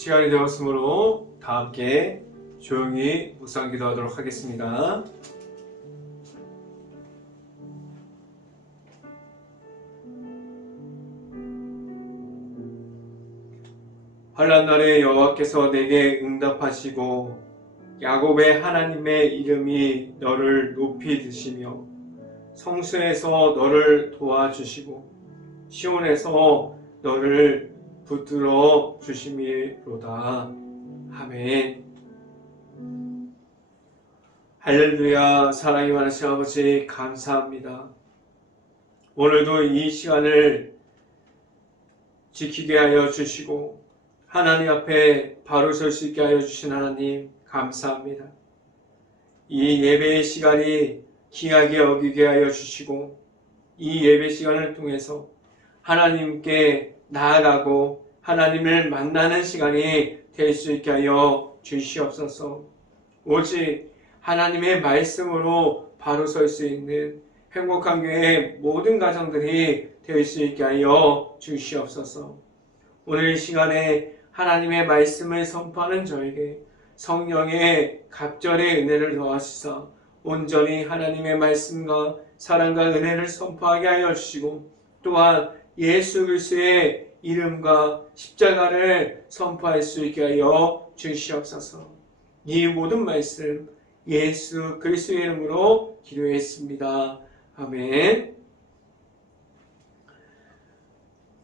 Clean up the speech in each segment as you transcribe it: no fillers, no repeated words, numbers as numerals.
시간이 되었으므로 다 함께 조용히 묵상 기도하도록 하겠습니다. 환난 날에 여호와께서 내게 응답하시고 야곱의 하나님의 이름이 너를 높이 드시며 성수에서 너를 도와주시고 시온에서 너를 붙들어 주심이로다. 아멘. 할렐루야. 사랑이 많으신 아버지 감사합니다. 오늘도 이 시간을 지키게 하여 주시고 하나님 앞에 바로 설 수 있게 하여 주신 하나님 감사합니다. 이 예배의 시간이 귀하게 여기게 하여 주시고 이 예배 시간을 통해서 하나님께 나아가고 하나님을 만나는 시간이 될 수 있게 하여 주시옵소서. 오직 하나님의 말씀으로 바로 설 수 있는 행복한 교회 모든 가정들이 될 수 있게 하여 주시옵소서. 오늘 이 시간에 하나님의 말씀을 선포하는 저에게 성령의 갑절의 은혜를 더하시사 온전히 하나님의 말씀과 사랑과 은혜를 선포하게 하여 주시고 또한 예수 그리스도의 이름과 십자가를 선포할 수 있게 하여 주시옵소서. 이 모든 말씀 예수 그리스도의 이름으로 기도했습니다. 아멘.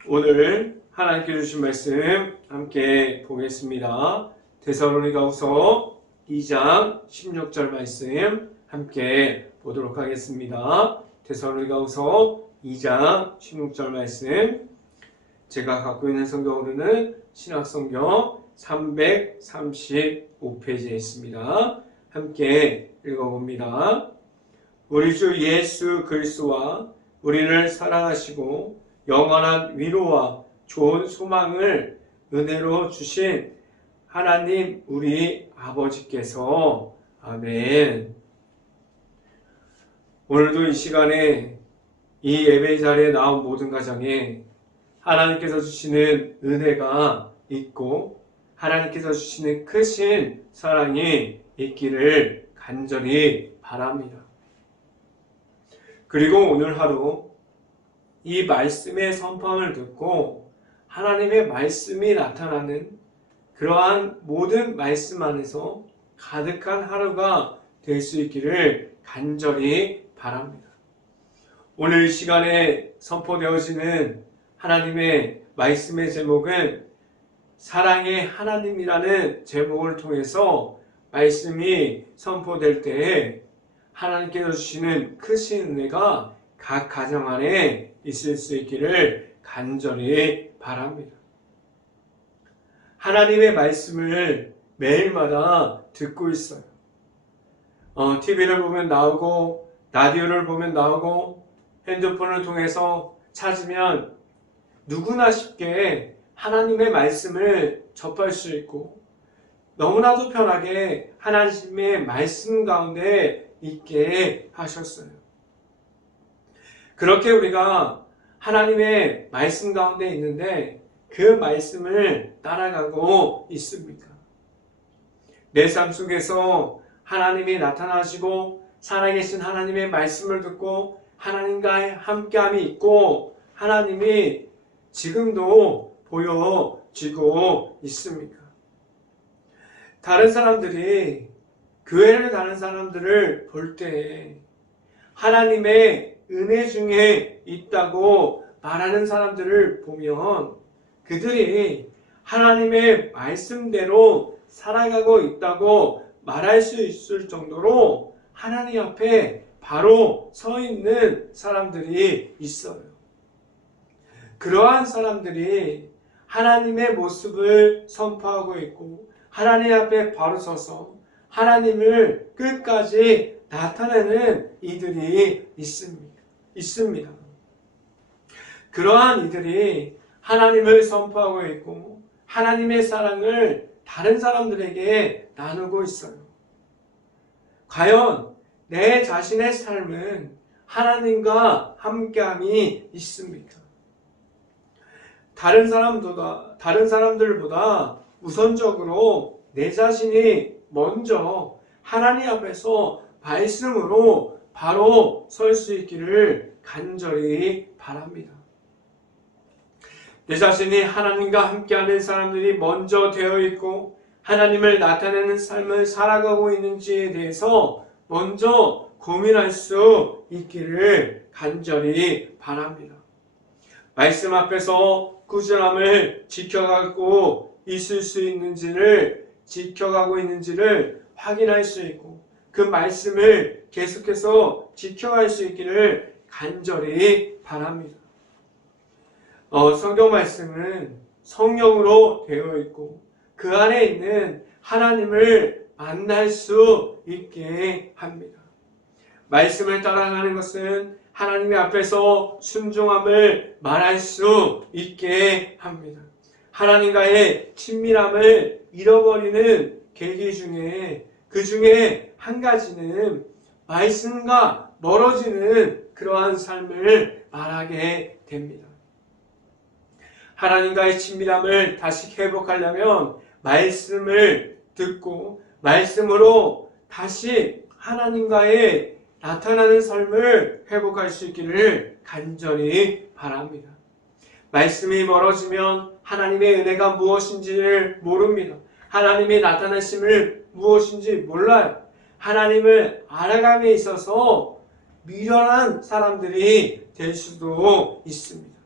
오늘 하나님께 주신 말씀 함께 보겠습니다. 데살로니가후서 2장 16절 말씀 함께 보도록 하겠습니다. 데살로니가후서 2장 16절 말씀, 제가 갖고 있는 성경으로는 신약성경 335페이지에 있습니다. 함께 읽어봅니다. 우리 주 예수 그리스도와 우리를 사랑하시고 영원한 위로와 좋은 소망을 은혜로 주신 하나님 우리 아버지께서 아멘. 오늘도 이 시간에 이 예배 자리에 나온 모든 가정에 하나님께서 주시는 은혜가 있고 하나님께서 주시는 크신 사랑이 있기를 간절히 바랍니다. 그리고 오늘 하루 이 말씀의 선포함을 듣고 하나님의 말씀이 나타나는 그러한 모든 말씀 안에서 가득한 하루가 될 수 있기를 간절히 바랍니다. 오늘 시간에 선포되어지는 하나님의 말씀의 제목은 사랑의 하나님이라는 제목을 통해서 말씀이 선포될 때에 하나님께서 주시는 크신 은혜가 각 가정 안에 있을 수 있기를 간절히 바랍니다. 하나님의 말씀을 매일마다 듣고 있어요. TV를 보면 나오고 라디오를 보면 나오고 핸드폰을 통해서 찾으면 누구나 쉽게 하나님의 말씀을 접할 수 있고 너무나도 편하게 하나님의 말씀 가운데 있게 하셨어요. 그렇게 우리가 하나님의 말씀 가운데 있는데 그 말씀을 따라가고 있습니까? 내 삶 속에서 하나님이 나타나시고 살아계신 하나님의 말씀을 듣고 하나님과 함께함이 있고 하나님이 지금도 보여지고 있습니까? 다른 사람들이 교회를 다른 사람들을 볼 때 하나님의 은혜 중에 있다고 말하는 사람들을 보면 그들이 하나님의 말씀대로 살아가고 있다고 말할 수 있을 정도로 하나님 앞에 바로 서 있는 사람들이 있어요. 그러한 사람들이 하나님의 모습을 선포하고 있고 하나님 앞에 바로 서서 하나님을 끝까지 나타내는 이들이 있습니다. 그러한 이들이 하나님을 선포하고 있고 하나님의 사랑을 다른 사람들에게 나누고 있어요. 과연 내 자신의 삶은 하나님과 함께함이 있습니까? 다른 사람들보다 우선적으로 내 자신이 먼저 하나님 앞에서 말씀으로 바로 설 수 있기를 간절히 바랍니다. 내 자신이 하나님과 함께하는 사람들이 먼저 되어 있고 하나님을 나타내는 삶을 살아가고 있는지에 대해서 먼저 고민할 수 있기를 간절히 바랍니다. 말씀 앞에서 꾸준함을 지켜가고 있을 수 있는지를 지켜가고 있는지를 확인할 수 있고 그 말씀을 계속해서 지켜갈 수 있기를 간절히 바랍니다. 성경 말씀은 성령으로 되어 있고 그 안에 있는 하나님을 만날 수 있게 합니다. 말씀을 따라가는 것은 하나님의 앞에서 순종함을 말할 수 있게 합니다. 하나님과의 친밀함을 잃어버리는 계기 중에 그 중에 한 가지는 말씀과 멀어지는 그러한 삶을 말하게 됩니다. 하나님과의 친밀함을 다시 회복하려면 말씀을 듣고 말씀으로 다시 하나님과의 나타나는 삶을 회복할 수 있기를 간절히 바랍니다. 말씀이 멀어지면 하나님의 은혜가 무엇인지를 모릅니다. 하나님의 나타나심을 무엇인지 몰라요. 하나님을 알아감에 있어서 미련한 사람들이 될 수도 있습니다.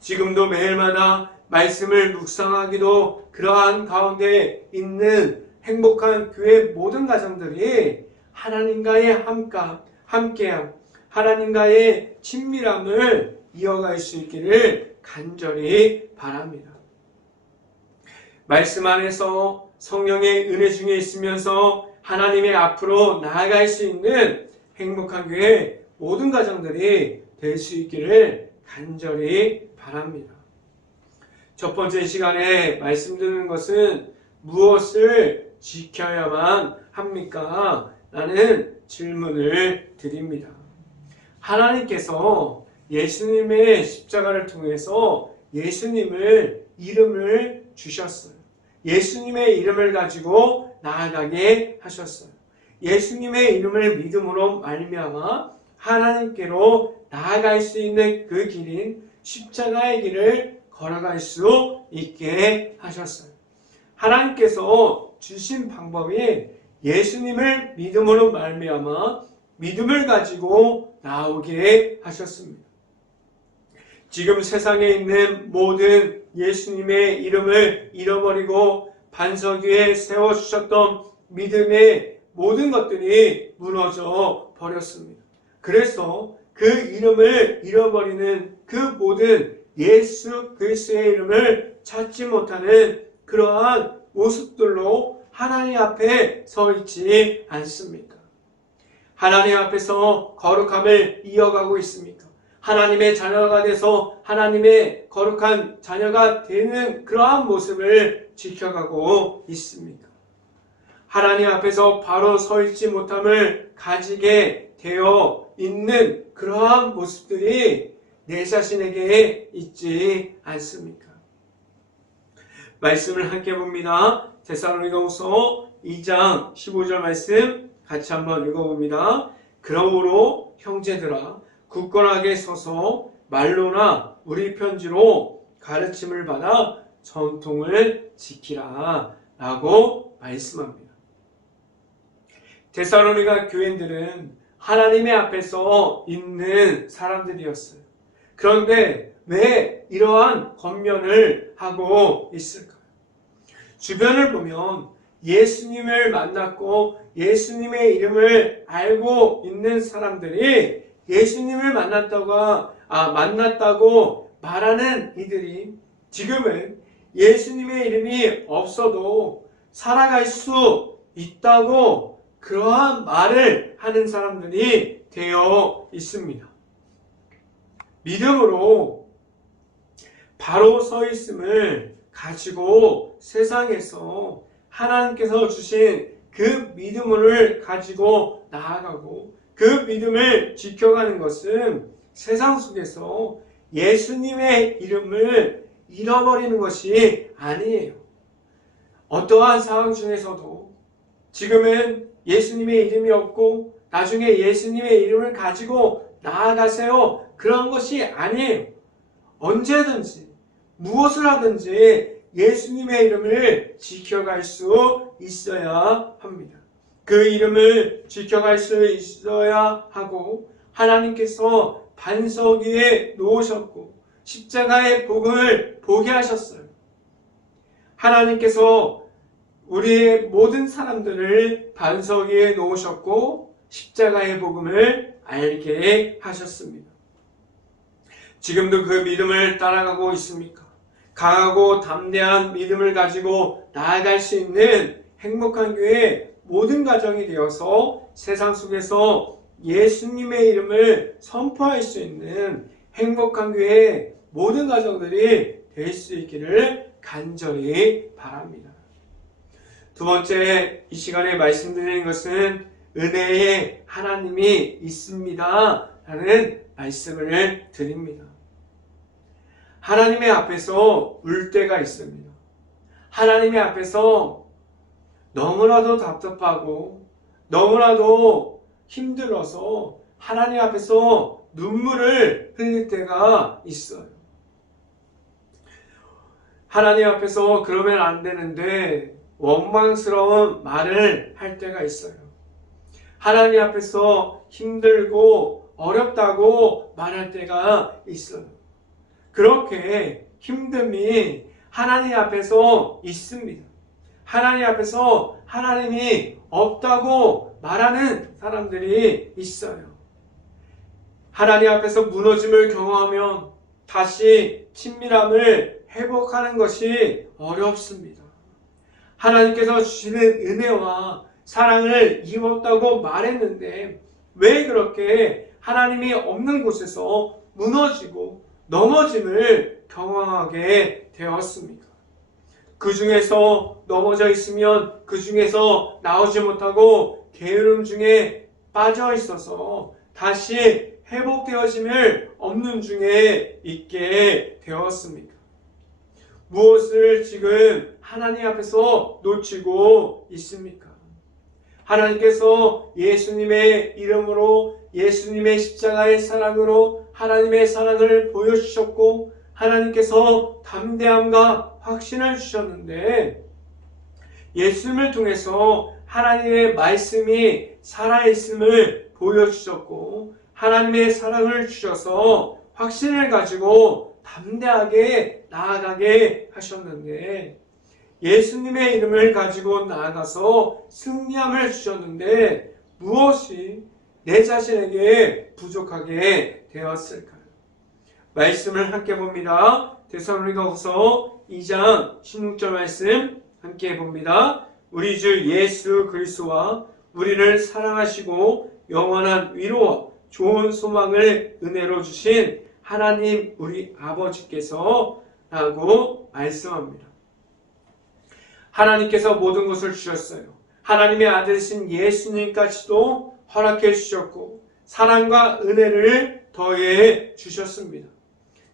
지금도 매일마다 말씀을 묵상하기도 그러한 가운데 있는 행복한 교회 모든 가정들이 하나님과의 함께함, 하나님과의 친밀함을 이어갈 수 있기를 간절히 바랍니다. 말씀 안에서 성령의 은혜 중에 있으면서 하나님의 앞으로 나아갈 수 있는 행복한 교회 모든 가정들이 될 수 있기를 간절히 바랍니다. 첫 번째 시간에 말씀 듣는 것은 무엇을 지켜야만 합니까? 라는 질문을 드립니다. 하나님께서 예수님의 십자가를 통해서 예수님을 이름을 주셨어요. 예수님의 이름을 가지고 나아가게 하셨어요. 예수님의 이름을 믿음으로 말미암아 하나님께로 나아갈 수 있는 그 길인 십자가의 길을 걸어갈 수 있게 하셨어요. 하나님께서 주신 방법이 예수님을 믿음으로 말미암아 믿음을 가지고 나오게 하셨습니다. 지금 세상에 있는 모든 예수님의 이름을 잃어버리고 반석 위에 세워주셨던 믿음의 모든 것들이 무너져 버렸습니다. 그래서 그 이름을 잃어버리는 그 모든 예수 그리스도의 이름을 찾지 못하는 그러한 모습들로 하나님 앞에 서 있지 않습니까? 하나님 앞에서 거룩함을 이어가고 있습니까? 하나님의 자녀가 돼서 하나님의 거룩한 자녀가 되는 그러한 모습을 지켜가고 있습니까? 하나님 앞에서 바로 서 있지 못함을 가지게 되어 있는 그러한 모습들이 내 자신에게 있지 않습니까? 말씀을 함께 봅니다. 데살로니가후서 2장 15절 말씀 같이 한번 읽어봅니다. 그러므로 형제들아 굳건하게 서서 말로나 우리 편지로 가르침을 받아 전통을 지키라 라고 말씀합니다. 데살로니가 교인들은 하나님의 앞에서 있는 사람들이었어요. 그런데 왜 이러한 권면을 하고 있을까요? 주변을 보면 예수님을 만났고 예수님의 이름을 알고 있는 사람들이 예수님을 만났다고 말하는 이들이 지금은 예수님의 이름이 없어도 살아갈 수 있다고 그러한 말을 하는 사람들이 되어 있습니다. 믿음으로 바로 서 있음을 가지고 세상에서 하나님께서 주신 그 믿음을 가지고 나아가고 그 믿음을 지켜가는 것은 세상 속에서 예수님의 이름을 잃어버리는 것이 아니에요. 어떠한 상황 중에서도 지금은 예수님의 이름이 없고 나중에 예수님의 이름을 가지고 나아가세요. 그런 것이 아니에요. 언제든지 무엇을 하든지 예수님의 이름을 지켜갈 수 있어야 합니다. 그 이름을 지켜갈 수 있어야 하고 하나님께서 반석 위에 놓으셨고 십자가의 복음을 보게 하셨어요. 하나님께서 우리의 모든 사람들을 반석 위에 놓으셨고 십자가의 복음을 알게 하셨습니다. 지금도 그 믿음을 따라가고 있습니까? 강하고 담대한 믿음을 가지고 나아갈 수 있는 행복한 교회 모든 가정이 되어서 세상 속에서 예수님의 이름을 선포할 수 있는 행복한 교회 모든 가정들이 될 수 있기를 간절히 바랍니다. 두 번째 이 시간에 말씀드리는 것은 은혜의 하나님이 있습니다 라는 말씀을 드립니다. 하나님의 앞에서 울 때가 있습니다. 하나님의 앞에서 너무나도 답답하고 너무나도 힘들어서 하나님 앞에서 눈물을 흘릴 때가 있어요. 하나님 앞에서 그러면 안 되는데 원망스러운 말을 할 때가 있어요. 하나님 앞에서 힘들고 어렵다고 말할 때가 있어요. 그렇게 힘듦이 하나님 앞에서 있습니다. 하나님 앞에서 하나님이 없다고 말하는 사람들이 있어요. 하나님 앞에서 무너짐을 경험하면 다시 친밀함을 회복하는 것이 어렵습니다. 하나님께서 주시는 은혜와 사랑을 입었다고 말했는데 왜 그렇게 하나님이 없는 곳에서 무너지고 넘어짐을 경험하게 되었습니까? 그 중에서 넘어져 있으면 그 중에서 나오지 못하고 게으름 중에 빠져 있어서 다시 회복되어짐을 없는 중에 있게 되었습니까? 무엇을 지금 하나님 앞에서 놓치고 있습니까? 하나님께서 예수님의 이름으로 예수님의 십자가의 사랑으로 하나님의 사랑을 보여주셨고 하나님께서 담대함과 확신을 주셨는데 예수님을 통해서 하나님의 말씀이 살아있음을 보여주셨고 하나님의 사랑을 주셔서 확신을 가지고 담대하게 나아가게 하셨는데 예수님의 이름을 가지고 나아가서 승리함을 주셨는데 무엇이 내 자신에게 부족하게 되었을까요? 말씀을 함께 봅니다. 데살로니가후서 2장 16절 말씀 함께 봅니다. 우리 주 예수 그리스도와 우리를 사랑하시고 영원한 위로와 좋은 소망을 은혜로 주신 하나님 우리 아버지께서 라고 말씀합니다. 하나님께서 모든 것을 주셨어요. 하나님의 아들이신 예수님까지도 허락해 주셨고 사랑과 은혜를 더해 주셨습니다.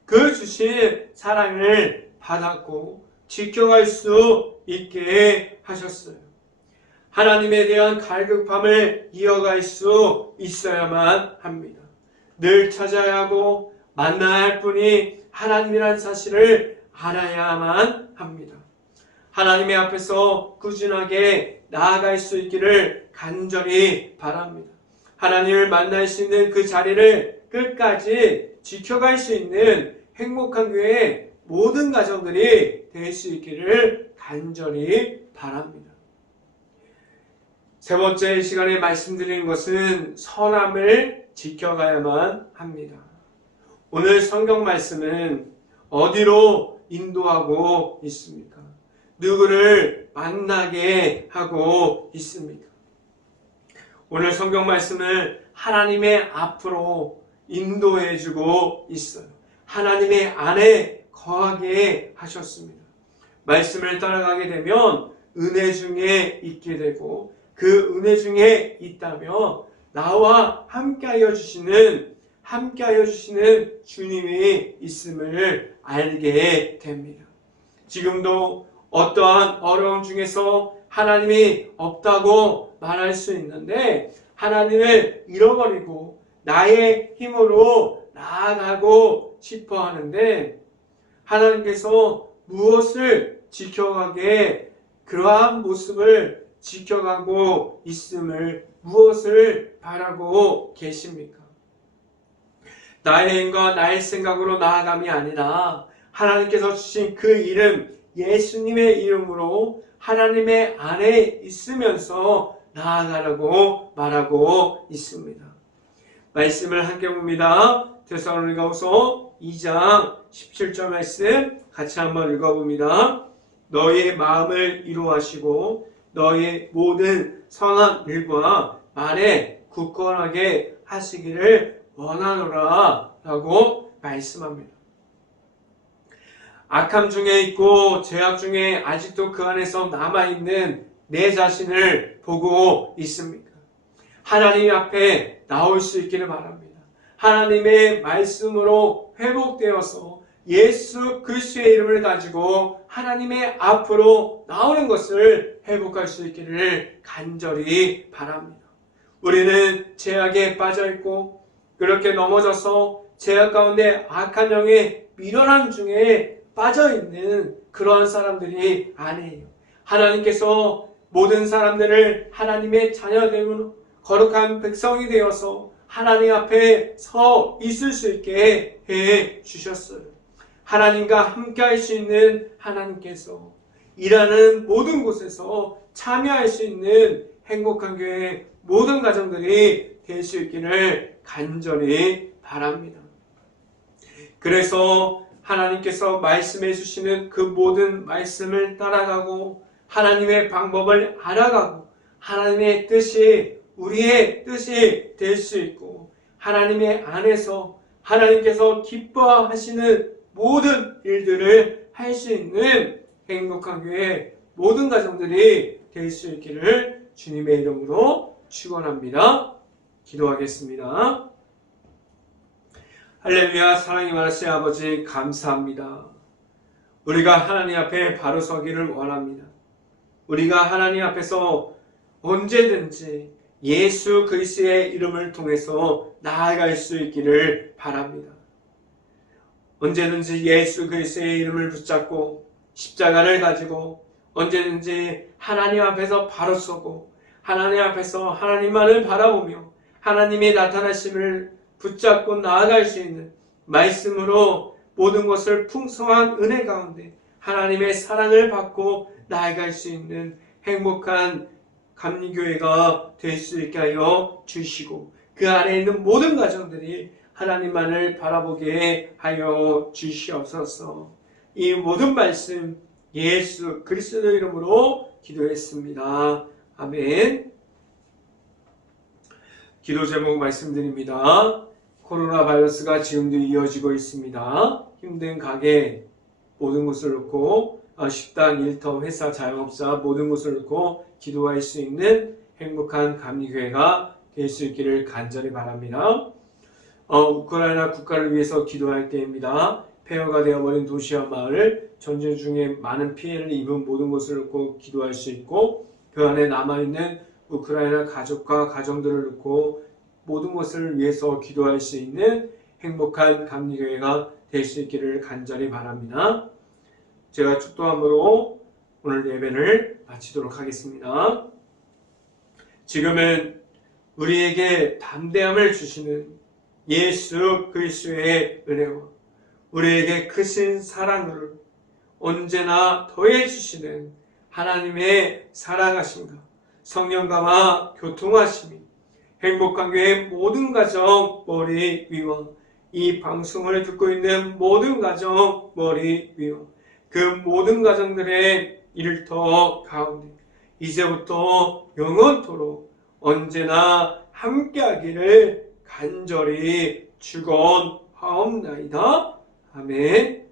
그 주신 사랑을 받았고 지켜갈 수 있게 하셨어요. 하나님에 대한 갈급함을 이어갈 수 있어야만 합니다. 늘 찾아야 하고 만나야 할 분이 하나님이란 사실을 알아야만 합니다. 하나님의 앞에서 꾸준하게 나아갈 수 있기를 간절히 바랍니다. 하나님을 만날 수 있는 그 자리를 끝까지 지켜갈 수 있는 행복한 교회의 모든 가정들이 될 수 있기를 간절히 바랍니다. 세 번째 시간에 말씀드리는 것은 선함을 지켜가야만 합니다. 오늘 성경 말씀은 어디로 인도하고 있습니까? 누구를 만나게 하고 있습니까? 오늘 성경 말씀을 하나님의 앞으로 인도해주고 있어요. 하나님의 안에 거하게 하셨습니다. 말씀을 따라가게 되면 은혜 중에 있게 되고 그 은혜 중에 있다며 나와 함께하여 주시는 주님이 있음을 알게 됩니다. 지금도 어떠한 어려움 중에서 하나님이 없다고 말할 수 있는데 하나님을 잃어버리고 나의 힘으로 나아가고 싶어 하는데 하나님께서 무엇을 지켜가게 그러한 모습을 지켜가고 있음을 무엇을 바라고 계십니까? 나의 힘과 나의 생각으로 나아감이 아니라 하나님께서 주신 그 이름 예수님의 이름으로 하나님의 안에 있으면서 나아가라고 말하고 있습니다. 말씀을 함께 봅니다. 데살로니가후서 2장 17절 말씀 같이 한번 읽어봅니다. 너희의 마음을 이루하시고 너희의 모든 선한 일과 말에 굳건하게 하시기를 원하노라 라고 말씀합니다. 악함 중에 있고 죄악 중에 아직도 그 안에서 남아있는 내 자신을 보고 있습니까? 하나님 앞에 나올 수 있기를 바랍니다. 하나님의 말씀으로 회복되어서 예수 그리스도의 이름을 가지고 하나님의 앞으로 나오는 것을 회복할 수 있기를 간절히 바랍니다. 우리는 죄악에 빠져있고 그렇게 넘어져서 죄악 가운데 악한 영의 미련함 중에 빠져있는 그러한 사람들이 아니에요. 하나님께서 모든 사람들을 하나님의 자녀됨으로 거룩한 백성이 되어서 하나님 앞에 서 있을 수 있게 해 주셨어요. 하나님과 함께 할 수 있는 하나님께서 일하는 모든 곳에서 참여할 수 있는 행복한 교회 모든 가정들이 될 수 있기를 간절히 바랍니다. 그래서 하나님께서 말씀해 주시는 그 모든 말씀을 따라가고 하나님의 방법을 알아가고 하나님의 뜻이 우리의 뜻이 될 수 있고 하나님의 안에서 하나님께서 기뻐하시는 모든 일들을 할 수 있는 행복한 교회 모든 가정들이 될 수 있기를 주님의 이름으로 축원합니다. 기도하겠습니다. 할렐루야. 사랑이 많으신 아버지 감사합니다. 우리가 하나님 앞에 바로 서기를 원합니다. 우리가 하나님 앞에서 언제든지 예수 그리스도의 이름을 통해서 나아갈 수 있기를 바랍니다. 언제든지 예수 그리스도의 이름을 붙잡고 십자가를 가지고 언제든지 하나님 앞에서 바로 서고 하나님 앞에서 하나님만을 바라보며 하나님의 나타나심을 붙잡고 나아갈 수 있는 말씀으로 모든 것을 풍성한 은혜 가운데 하나님의 사랑을 받고 나아갈 수 있는 행복한 감리교회가 될 수 있게 하여 주시고 그 안에 있는 모든 가정들이 하나님만을 바라보게 하여 주시옵소서. 이 모든 말씀 예수 그리스도 이름으로 기도했습니다. 아멘. 기도 제목 말씀드립니다. 코로나 바이러스가 지금도 이어지고 있습니다. 힘든 가게 모든 것을 놓고 식당, 일터, 회사, 자영업자 모든 것을 놓고 기도할 수 있는 행복한 감리교회가 될 수 있기를 간절히 바랍니다. 우크라이나 국가를 위해서 기도할 때입니다. 폐허가 되어버린 도시와 마을, 전쟁 중에 많은 피해를 입은 모든 것을 놓고 기도할 수 있고 그 안에 남아있는 우크라이나 가족과 가정들을 놓고 모든 것을 위해서 기도할 수 있는 행복한 감리교회가 될 수 있기를 간절히 바랍니다. 제가 축도함으로 오늘 예배를 마치도록 하겠습니다. 지금은 우리에게 담대함을 주시는 예수 그리스도의 은혜와 우리에게 크신 사랑을 언제나 더해 주시는 하나님의 사랑하심과 성령과와 교통하심이 행복한 교회 모든 가정 머리 위와 이 방송을 듣고 있는 모든 가정 머리 위와 그 모든 가정들의 일터 가운데 이제부터 영원토록 언제나 함께하기를 간절히 축원하옵나이다. 아멘.